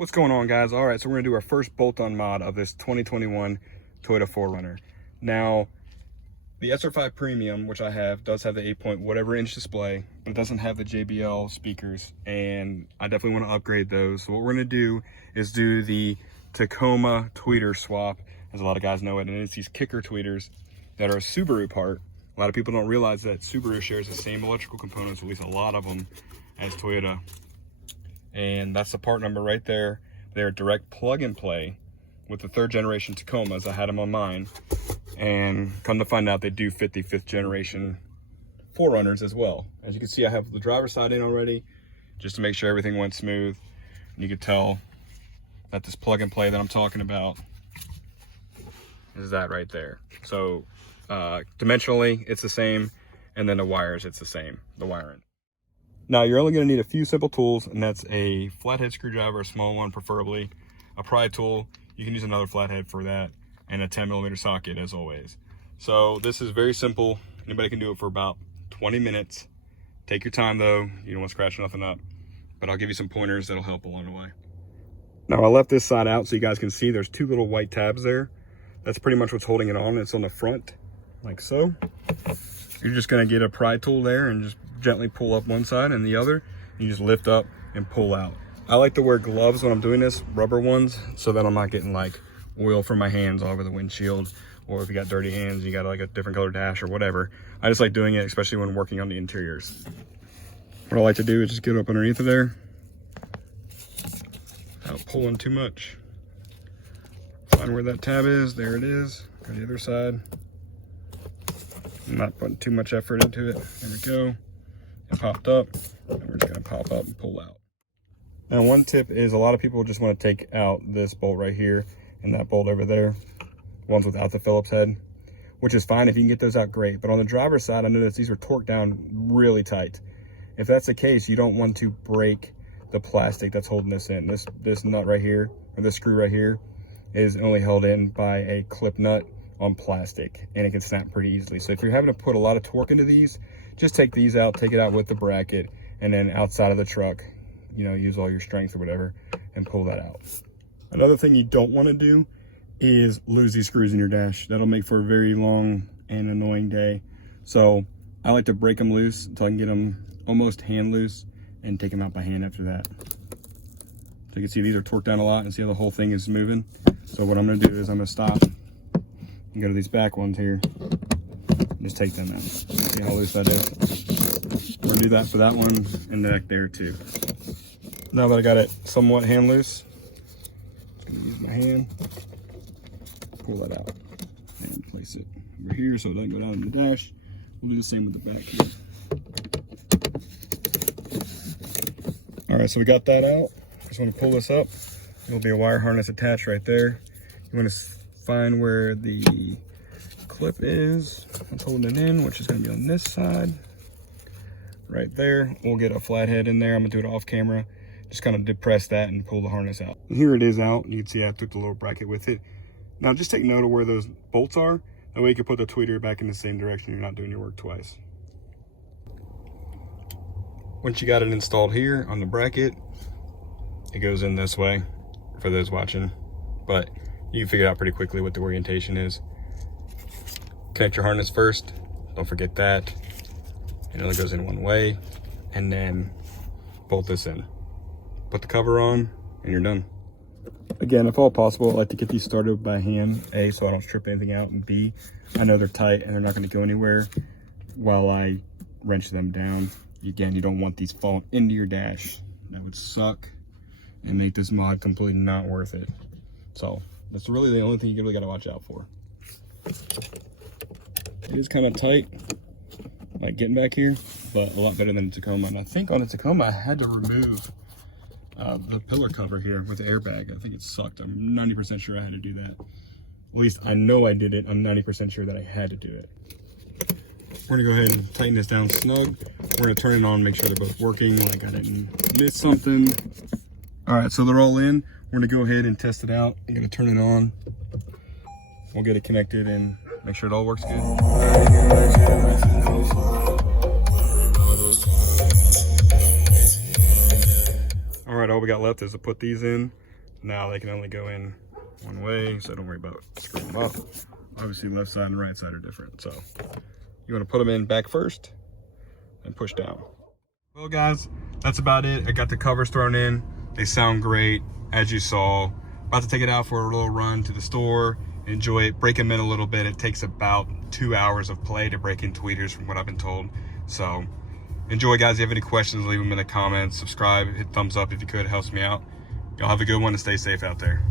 What's going on, guys? All right, so we're gonna do our first bolt-on mod of this 2021 Toyota 4Runner. Now, the SR5 Premium, which I have, does have the 8 whatever inch display, but it doesn't have the JBL speakers, and I definitely want to upgrade those. So what we're gonna do is do the Tacoma tweeter swap, as a lot of guys know it, and it's these Kicker tweeters that are a Subaru part. A lot of people don't realize that Subaru shares the same electrical components, at least a lot of them, as Toyota. And that's the part number right there. They're direct plug and play with the 3rd generation Tacomas. I had them on mine, and come to find out they do fit the 5th generation 4Runners as well. As you can see, I have the driver's side in already, just to make sure everything went smooth. And you can tell that this plug and play that I'm talking about is that right there. So dimensionally it's the same, and then the wires, it's the same, the wiring. Now, you're only going to need a few simple tools, and that's a flathead screwdriver, a small one preferably, a pry tool, you can use another flathead for that, and a 10mm socket as always. So this is very simple. Anybody can do it for about 20 minutes. Take your time though, you don't want to scratch nothing up, but I'll give you some pointers that'll help along the way. Now, I left this side out so you guys can see there's 2 little white tabs there. That's pretty much what's holding it on. It's on the front, like so. You're just going to get a pry tool there and just gently pull up one side and the other. You just lift up and pull out. I like to wear gloves when I'm doing this, rubber ones, so that I'm not getting like oil from my hands all over the windshield, or if you got dirty hands, you got like a different color dash or whatever. I just like doing it, especially when working on the interiors. What I like to do is just get up underneath of there, without pulling too much. Find where that tab is, there it is. Go to the other side. I'm not putting too much effort into it. There we go. It popped up, and we're just gonna pop up and pull out. Now, one tip is a lot of people just want to take out this bolt right here and that bolt over there, ones without the Phillips head, which is fine. If you can get those out, great. But on the driver's side, I noticed these are torqued down really tight. If that's the case, you don't want to break the plastic that's holding this in. This nut right here, or this screw right here, is only held in by a clip nut on plastic, and it can snap pretty easily. So if you're having to put a lot of torque into these, just take these out, take it out with the bracket, and then outside of the truck, you know, use all your strength or whatever and pull that out. Another thing you don't want to do is lose these screws in your dash. That'll make for a very long and annoying day. So I like to break them loose until I can get them almost hand loose and take them out by hand after that. So you can see these are torqued down a lot, and see how the whole thing is moving. So what I'm going to do is I'm going to stop and go to these back ones here. Just take them out. See how loose that is? We're gonna do that for that one and back there too. Now that I got it somewhat hand loose, I'm gonna use my hand, pull that out, and place it over here so it doesn't go down in the dash. We'll do the same with the back here. All right, so we got that out. Just want to pull this up. There'll be a wire harness attached right there. You want to find where the clip is. I'm holding it in, which is going to be on this side right there. We'll get a flathead in there. I'm gonna do it off camera. Just kind of depress that and pull the harness out. And here it is out. You can see I took the little bracket with it. Now just take note of where those bolts are. That way you can put the tweeter back in the same direction. You're not doing your work twice. Once you got it installed here on the bracket, it goes in this way for those watching, but you can figure out pretty quickly what the orientation is. Connect your harness first, don't forget that. It only goes in one way, and then bolt this in. Put the cover on, and you're done. Again, if all possible, I like to get these started by hand, A, so I don't strip anything out, and B, I know they're tight and they're not gonna go anywhere while I wrench them down. Again, you don't want these falling into your dash. That would suck and make this mod completely not worth it. So that's really the only thing you really gotta watch out for. It is kind of tight, like getting back here, but a lot better than the Tacoma. And I think on the Tacoma, I had to remove the pillar cover here with the airbag. I think it sucked. I'm 90% sure I had to do that. At least I know I did it. I'm 90% sure that I had to do it. We're gonna go ahead and tighten this down snug. We're gonna turn it on, make sure they're both working, like I didn't miss something. All right, so they're all in. We're gonna go ahead and test it out. I'm gonna turn it on. We'll get it connected and make sure it all works good. All right, all we got left is to put these in. Now they can only go in one way, so don't worry about screwing them up. Obviously left side and right side are different, so you want to put them in back first and push down. Well guys, that's about it. I got the covers thrown in. They sound great, as you saw. About to take it out for a little run to the store, enjoy it, break them in a little bit. It takes about 2 hours of play to break in tweeters from what I've been told. So enjoy guys. If you have any questions, leave them in the comments. Subscribe, hit thumbs up if you could, it helps me out. Y'all have a good one and stay safe out there.